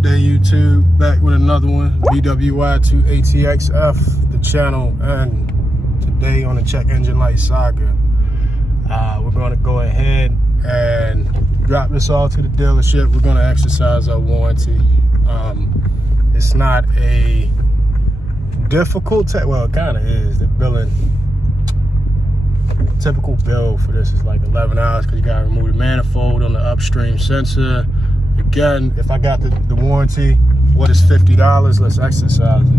Good day, YouTube. Back with another one. BWI2ATXF, the channel, and today on the check engine light saga, we're going to go ahead and drop this all to the dealership. We're going to exercise our warranty. It's not a difficult well, it kind of is. The billing, typical bill for this is like 11 hours because you got to remove the manifold on the upstream sensor. Again, if I got the warranty, what is $50? Let's exercise it.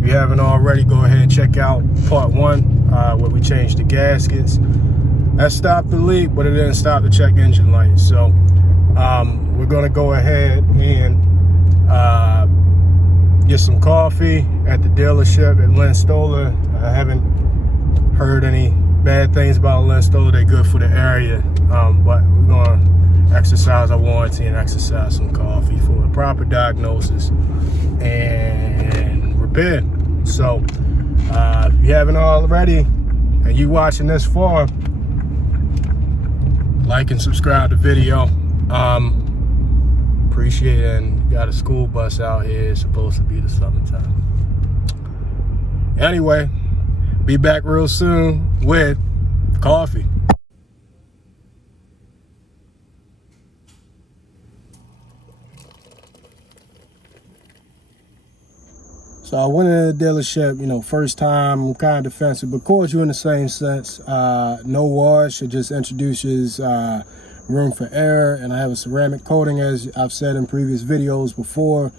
If you haven't already, go ahead and check out part 1 where we changed the gaskets. That stopped the leak, but it didn't stop the check engine light. So we're gonna go ahead and get some coffee at the dealership at Len Stoler. I haven't heard any bad things about Len Stoler. They're good for the area, but we're gonna exercise our warranty and exercise some coffee for a proper diagnosis and repair. So if you haven't already and you watching this far, like and subscribe to the video. Appreciate it. And got a school bus out here. It's supposed to be the summertime. Anyway, be back real soon with coffee. So I went in the dealership, first time, I'm kind of defensive, but of course you're in the same sense. No wash, it just introduces room for error, and I have a ceramic coating, as I've said in previous videos before.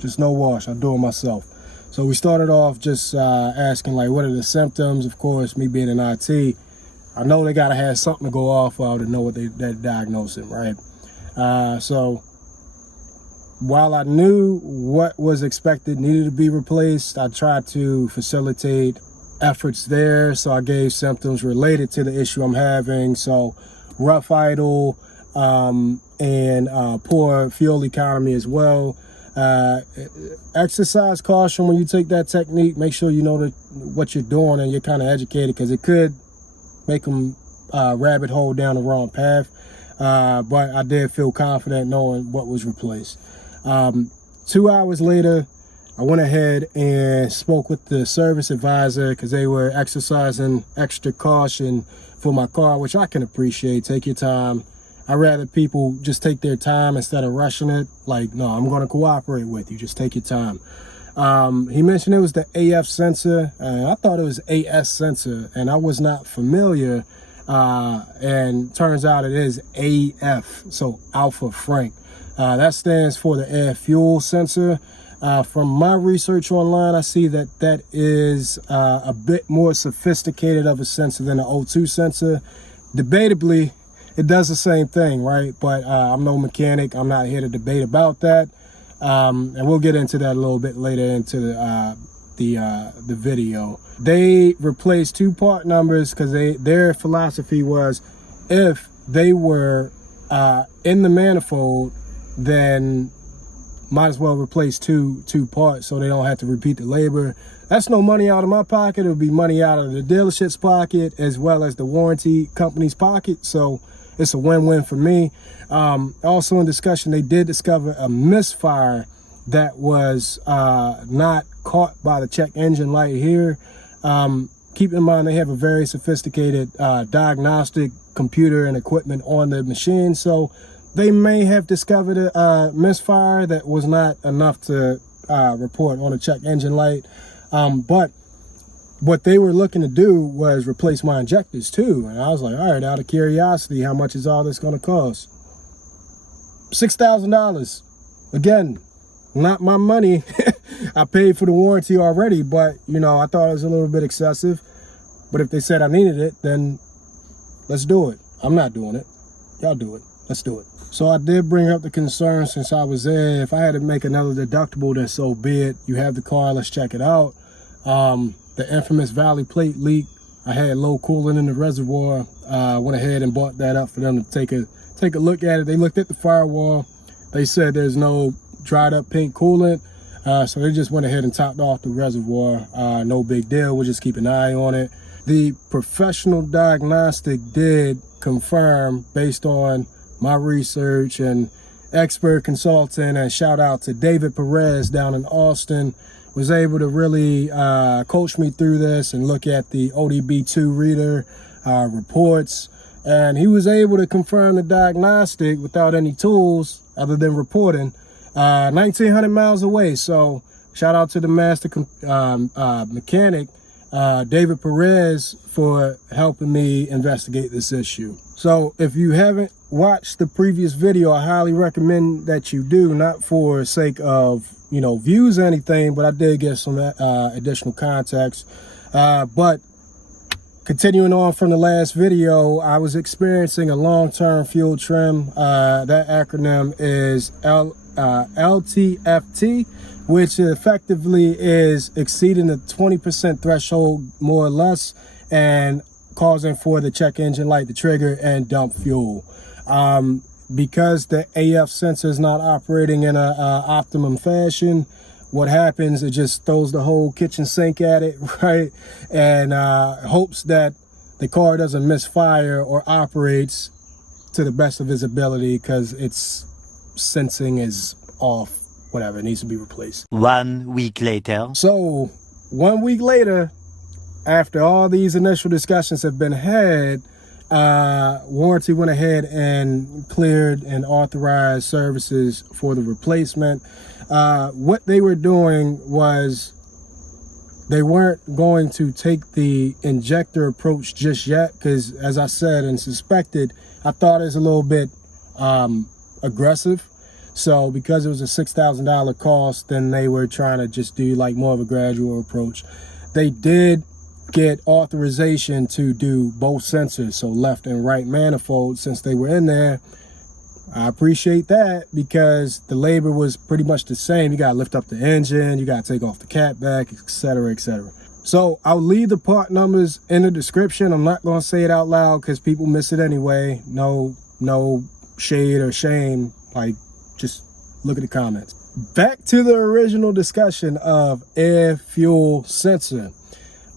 Just no wash, I do it myself. So we started off just asking, like, what are the symptoms? Of course, me being in IT, I know they gotta have something to go off of to know what they're diagnosing, right? So while I knew what was expected needed to be replaced, I tried to facilitate efforts there. So I gave symptoms related to the issue I'm having. So rough idle and poor fuel economy as well. Exercise caution when you take that technique. Make sure you know what you're doing and you're kind of educated, because it could make them rabbit hole down the wrong path. But I did feel confident knowing what was replaced. 2 hours later, I went ahead and spoke with the service advisor because they were exercising extra caution for my car, which I can appreciate. Take your time. I'd rather people just take their time instead of rushing it. Like, no, I'm going to cooperate with you. Just take your time. He mentioned it was the AF sensor. I thought it was AS sensor, and I was not familiar. And turns out it is AF, so Alpha Frank. That stands for the air fuel sensor. From my research online, I see that is a bit more sophisticated of a sensor than the O2 sensor. Debatably, it does the same thing, right? But I'm no mechanic. I'm not here to debate about that. And we'll get into that a little bit later into the video. They replaced 2 part numbers because their philosophy was, if they were in the manifold, then might as well replace two parts so they don't have to repeat the labor. That's no money out of my pocket. It would be money out of the dealership's pocket as well as the warranty company's pocket. So it's a win-win for me. Also in discussion, they did discover a misfire that was not caught by the check engine light here. Keep in mind, they have a very sophisticated diagnostic computer and equipment on the machine. So they may have discovered a misfire that was not enough to report on a check engine light. But what they were looking to do was replace my injectors too. And I was like, all right, out of curiosity, how much is all this going to cost? $6,000. Again, not my money. I paid for the warranty already, but I thought it was a little bit excessive. But if they said I needed it, then let's do it. I'm not doing it. Y'all do it. Let's do it. So I did bring up the concern since I was there. If I had to make another deductible, then so be it. You have the car, let's check it out. The infamous valley plate leak. I had low coolant in the reservoir. Went ahead and bought that up for them to take a look at it. They looked at the firewall. They said there's no dried up pink coolant. So they just went ahead and topped off the reservoir. No big deal. We'll just keep an eye on it. The professional diagnostic did confirm, based on my research and expert consultant, and shout out to David Perez down in Austin, was able to really coach me through this and look at the ODB2 reader reports. And he was able to confirm the diagnostic without any tools other than reporting 1,900 miles away. So shout out to the master mechanic, David Perez, for helping me investigate this issue. So if you haven't watched the previous video, I highly recommend that you do, not for sake of, you know, views or anything, but I did get some additional context. But continuing on from the last video, I was experiencing a long-term fuel trim. That acronym is LTFT, which effectively is exceeding the 20% threshold, more or less, and causing for the check engine light to trigger and dump fuel. Because the AF sensor is not operating in a optimum fashion, what happens, it just throws the whole kitchen sink at it, right? And hopes that the car doesn't misfire or operates to the best of its ability, because its sensing is off, whatever, it needs to be replaced. 1 week later. So 1 week later, after all these initial discussions have been had, warranty went ahead and cleared and authorized services for the replacement. What they were doing was they weren't going to take the injector approach just yet, because as I said and suspected, I thought it was a little bit aggressive. So because it was a $6,000 cost, then they were trying to just do like more of a gradual approach. They did get authorization to do both sensors, so left and right manifold, since they were in there. I appreciate that, because the labor was pretty much the same. You gotta lift up the engine, you gotta take off the cat back, etc., etc. So I'll leave the part numbers in the description. I'm not gonna say it out loud because people miss it anyway. No shade or shame, like just look at the comments. Back to the original discussion of air fuel sensor.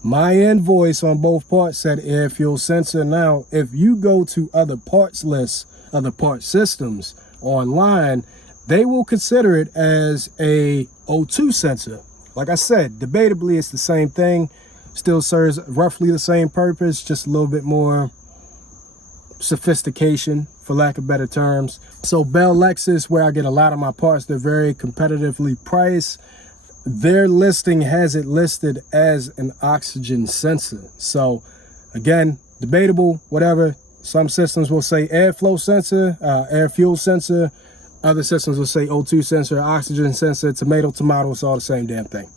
My invoice on both parts said air fuel sensor. Now, if you go to other parts lists, other part systems online, they will consider it as a O2 sensor. Like I said, debatably, it's the same thing. Still serves roughly the same purpose, just a little bit more sophistication, for lack of better terms. So Bell Lexus, where I get a lot of my parts, they're very competitively priced. Their listing has it listed as an oxygen sensor. So again, debatable, whatever. Some systems will say airflow sensor, air fuel sensor. Other systems will say O2 sensor, oxygen sensor, tomato, it's all the same damn thing.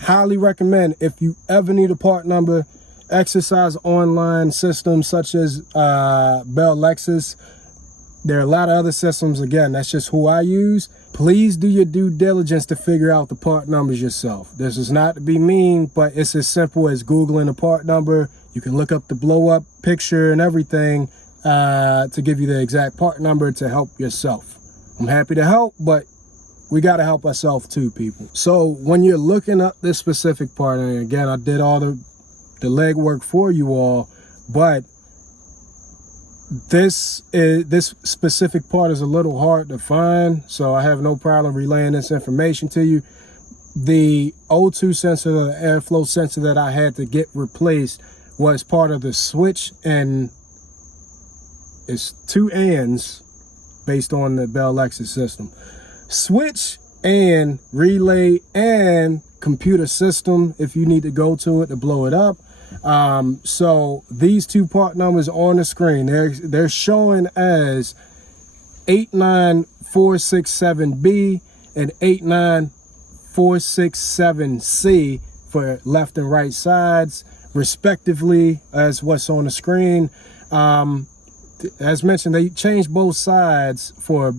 Highly recommend, if you ever need a part number, exercise online systems such as Bell Lexus. There are a lot of other systems. Again, that's just who I use. Please do your due diligence to figure out the part numbers yourself. This is not to be mean, but it's as simple as Googling a part number. You can look up the blow up picture and everything to give you the exact part number to help yourself. I'm happy to help, but we got to help ourselves too, people. So when you're looking up this specific part, and again, I did all the legwork for you all, but this specific part is a little hard to find, so I have no problem relaying this information to you. The O2 sensor, the airflow sensor that I had to get replaced, was part of the switch, and it's two ands based on the Bell Lexus system. Switch and relay and computer system, if you need to go to it to blow it up. So these two part numbers on the screen, they're showing as 89467B and 89467C for left and right sides, respectively, as what's on the screen. As mentioned, they changed both sides for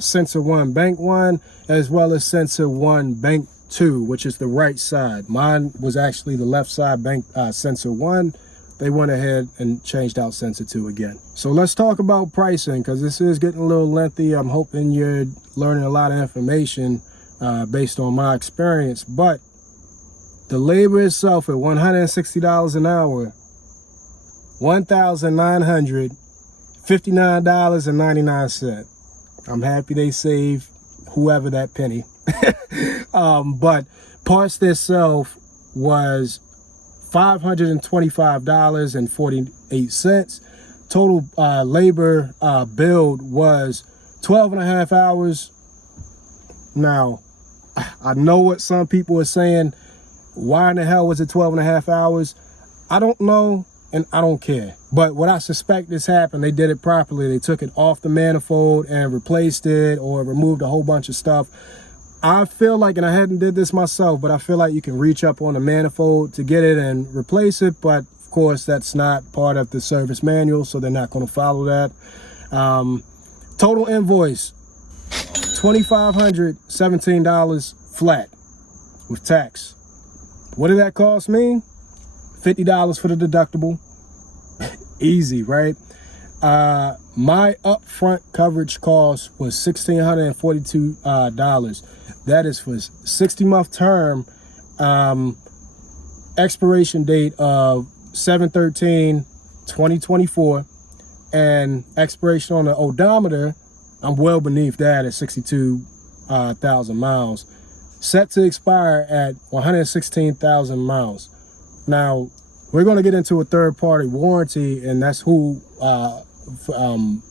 sensor 1 bank 1 as well as sensor 1 bank 2, which is the right side. Mine was actually the left side bank sensor 1. They went ahead and changed out sensor 2 again. So let's talk about pricing, because this is getting a little lengthy. I'm hoping you're learning a lot of information based on my experience, but the labor itself at $160 an hour, $1,900, $59.99. I'm happy they saved whoever that penny. But parts themselves was $525.48. Total labor build was 12.5 hours. Now, I know what some people are saying. Why in the hell was it 12.5 hours? I don't know, and I don't care. But what I suspect this happened, they did it properly. They took it off the manifold and replaced it, or removed a whole bunch of stuff. I feel like, and I hadn't did this myself, but I feel like you can reach up on the manifold to get it and replace it. But of course, that's not part of the service manual, so they're not going to follow that. Total invoice, $2,517 flat with tax. What did that cost me? $50 for the deductible. Easy, right? My upfront coverage cost was $1,642. That is for 60-month term, expiration date of 7/13/2024, and expiration on the odometer, I'm well beneath that at 62,000 miles. Set to expire at 116,000 miles. Now, we're going to get into a third-party warranty, and that's who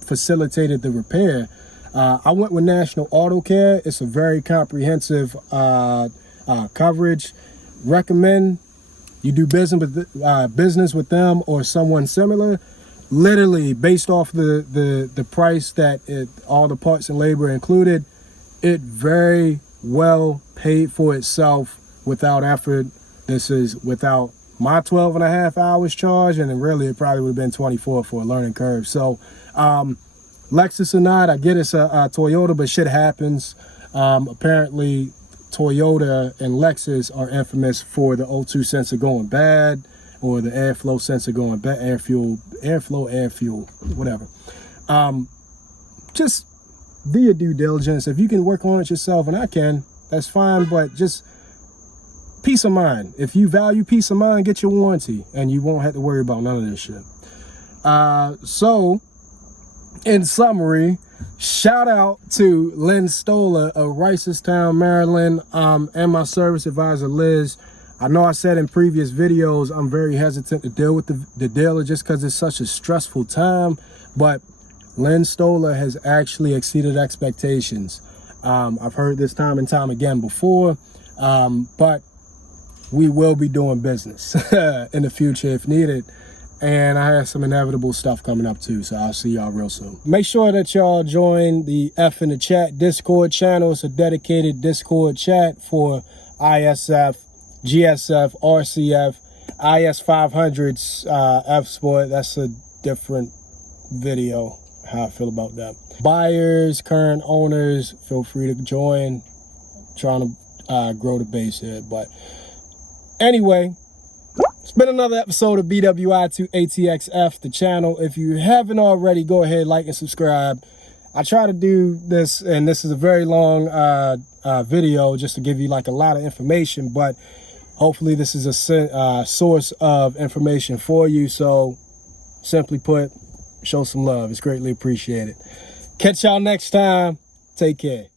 facilitated the repair. I went with National Auto Care. It's a very comprehensive coverage. Recommend you do business with them or someone similar. Literally, based off the price that all the parts and labor included, it very well paid for itself without effort. This is without my 12.5 hours charge, and then really it probably would have been 24 for a learning curve. So Lexus or not, I get it's a Toyota, but shit happens. Apparently Toyota and Lexus are infamous for the O2 sensor going bad, or the airflow sensor going bad, air fuel, whatever. Just do your due diligence. If you can work on it yourself, and I can, that's fine, but just peace of mind. If you value peace of mind, get your warranty, and you won't have to worry about none of this shit. So, in summary, shout out to Len Stoler of Ricerstown, Maryland, and my service advisor, Liz. I know I said in previous videos, I'm very hesitant to deal with the dealer just because it's such a stressful time, but Len Stoler has actually exceeded expectations. I've heard this time and time again before, but we will be doing business in the future if needed. And I have some inevitable stuff coming up too, so I'll see y'all real soon. Make sure that y'all join the F in the Chat Discord channel. It's a dedicated Discord chat for ISF, GSF, RCF, IS500s, F Sport. That's a different video, how I feel about that. Buyers, current owners, feel free to join. Trying to grow the base here, but anyway, it's been another episode of BWI2ATXF, the channel. If you haven't already, go ahead, like and subscribe. I try to do this, and this is a very long video just to give you like a lot of information, but hopefully this is a source of information for you. So simply put, show some love. It's greatly appreciated. Catch y'all next time. Take care.